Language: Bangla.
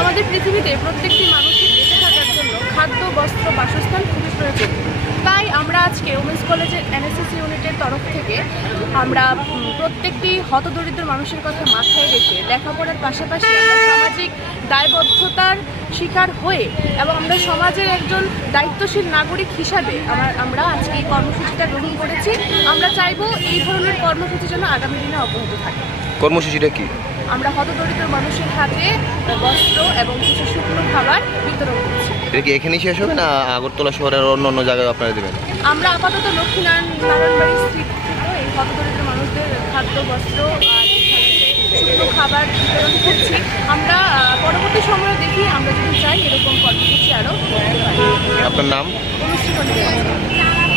আমাদের পৃথিবীতে প্রত্যেকটি মানুষের বেঁচে থাকার জন্য খাদ্য, বস্ত্র, বাসস্থান খুবই প্রয়োজন। তাই আমরা আজকে উমেন্স কলেজের এনএসএস ইউনিটের তরফ থেকে আমরা প্রত্যেকটি হতদরিদ্র মানুষের কথা মাথায় রেখে লেখাপড়ার পাশাপাশি আমরা সামাজিক দায়বদ্ধতার শিকার হয়ে এবং আমরা সমাজের একজন দায়িত্বশীল নাগরিক হিসাবে আমরা আজকে এই কর্মসূচিটা গ্রহণ করেছি। আমরা চাইবো এই ধরনের কর্মসূচি যেন আগামী দিনে অব্যাহত থাকে। কর্মসূচিটা কি? আমরা হতদরিদ্র মানুষের হাতে বস্ত্র এবং কিছু শুকনো খাবার বিতরণ করছি। এটা কি এখানেই শেষ হবে না আগরতলা শহরের অন্য অন্য জায়গায় আপনারা দেবেন? আমরা আপাতত লক্ষ্মীনারায়ণবাড়ি স্থিত এই হতদরিদ্র মানুষদের খাদ্য, বস্ত্র আর শুকনো খাবার বিতরণ করছি। আমরা পরবর্তী সময়ে দেখি আমরা যদি চাই এরকম কর্মসূচি আরও। আপনার নাম? অনুষ্ঠিত